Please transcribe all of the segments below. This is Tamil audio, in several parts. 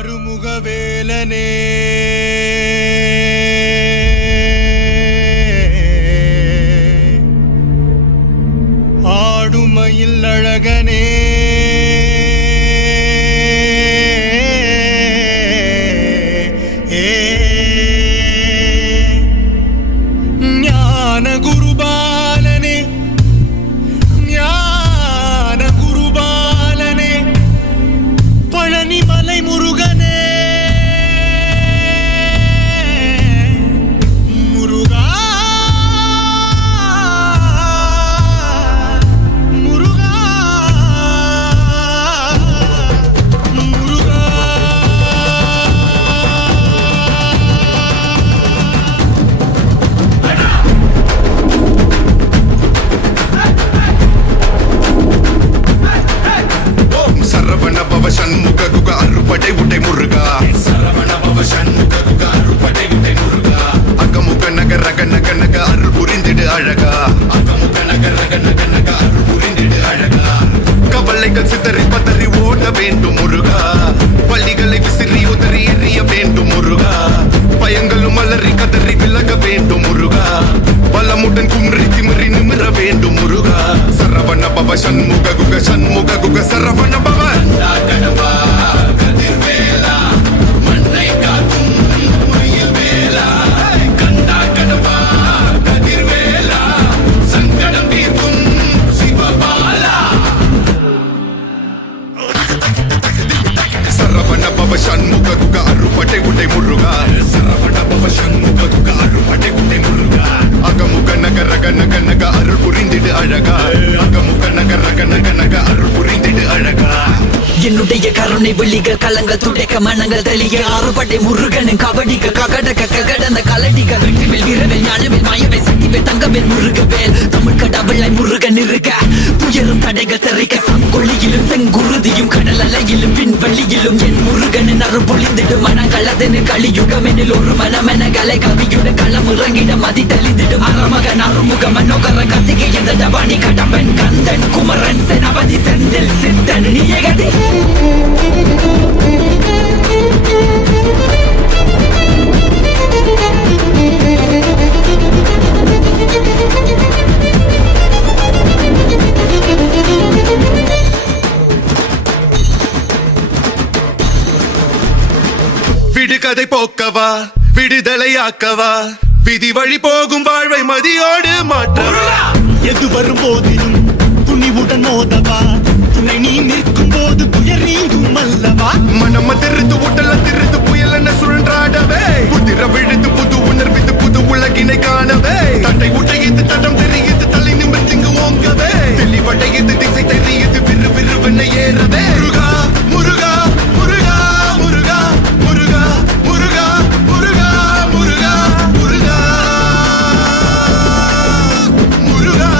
ஆறுமுகவேலனே ஆடுமயில் அழகனே ஞான குருபாலனே ஞான குருபாலனே பழனிமலை முருகனே முருகா முருகா முருகா சரவண பவ சண்முக குக அறுபடை உடை முருகா சரவண பவ சண்முக குக அறுபடை உடை முருகா அகமுக நக ரக நக நக அருள் புரிந்திடு அழகா அகமுக நக ரக நக நக அருள் புரிந்திடு அழகா கவலைகள் சிதறி பதறி ஓட வேண்டும் முருகா பள்ளிகளை விசிறி உதறி எறிய வேண்டும் முருகா பயங்களும் அலறி கதறி விலக வேண்டும் முருகா பலமுடன் குமரி திமிரி நிமிர வேண்டும் முருகா சரவண பவ சண்முக குக சரவண பவ கதிர்வேலா மண்ணை காக்கும் மயில் வேலா கந்தா கடவா கதிர்வேலா சங்கடம் தீர்க்கும் சிவபாலா சரவண பவ சண்முக குக அறுபடை உடை முருகா சரவண பவ சண்முக குக அறுபடை உடை முருகா அகமுக நக ரக நக நக அருள் புரிந்திடு அழகா அகமுக நக ரக நக நக அருள் புரிந்திடு அழகா என்னுடைய கருணை வெளிகள் கலங்கள் துடைக்க மனங்கள் தெளிய ஆறுபடை முருகனின் கபடிகள் ககடக்க ககடந்த கலடிகள் வெற்றிவேல் வீரவேல் ஞானவேல் மாயவேல் சக்திவேல் தங்கவேல் முருகவேல் தமிழ் கடவுளாய் முருகன் இருக்க துயரும் தடைகள் தெரிக்க சங்கொழியிலும் செங்குருதியும் கடல் அலையிலும் விண்வெளியிலும் என் முருகனின் அருள் பொழிந்திடும் மனங்களதனு கலியுகமெனில் ஒரு மனமென கலை கவியுடன் களம் இறங்கிட மதி தெளிந்திடும் அறமகன் அருமுக மனோகர கத்திகை எந்த டபாணி கடம்பன் கந்தன் குமரன் செனபதி செந்தில் சித்தன் நீயகதி விடுகதை போக்கவா விடுதலையாக்கவா விதி வழி போகும் வாழ்வை மதியோடு மாற்றவா எது வரும் போதிலும் துணிவுடன் மோதவா துணை நீ நிற்கும் போது துயர் நீங்கும் அல்லவா மனம திருத்து உடல திருத்து புயல் என்ன சுழன்றாடவே புதிர விழுத்து புது உணர்வித்து புது உலகினை காணவே தட்டை உடையது தடம் தெரியுது தலை நிமிர்த்திங்கு ஓங்கவே தெளிவடையது திசை தெரியுது விறு விறுவென ஏறவே முருகா முருகா முருகா முருகா முருகா முருகா முருகா முருகா முருகா முருகா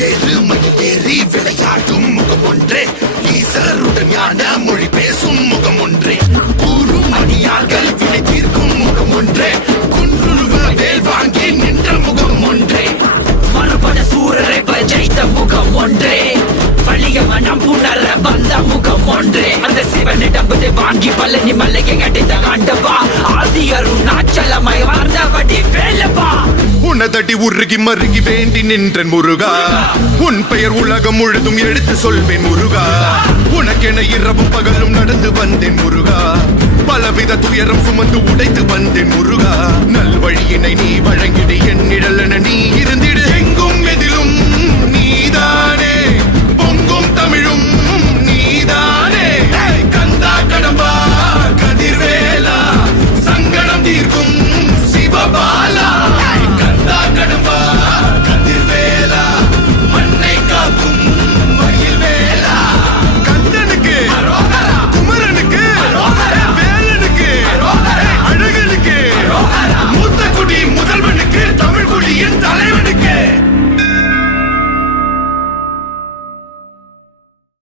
ஏறுமையில் ஏறி விளையாடும் முகம் ஒன்றே ஈசருடன் ஞான மொழி பேசும் முகம் ஒன்றே கூறும் அடியார்கள் வினை தீர்க்கும் முகம் ஒன்றே குன்றுருவ வேல் வாங்கி நின்ற முகம் ஒன்றே மறுபட சூரரை ஜெயித்த முகம் ஒன்றே பழிய மனம் புணர வந்த முகம் ஒன்றே அந்த சிவனிடம்பதை வாங்கி பழனி மலையை அடைந்த ஆண்டவா ஆதி அருணாச்சலமாய் வாழ்ந்தபடி வேலவா உனதடி உருகி மருகி வேண்டி நின்றன் முருகா உன் பெயர் உலகம் முழுதும் எடுத்து சொல்வேன் முருகா உனக்கென இரவும் பகலும் நடந்து வந்தேன் முருகா பலவித துயரம் சுமந்து உடைத்து வந்தேன் முருகா நல்வழியினை நீ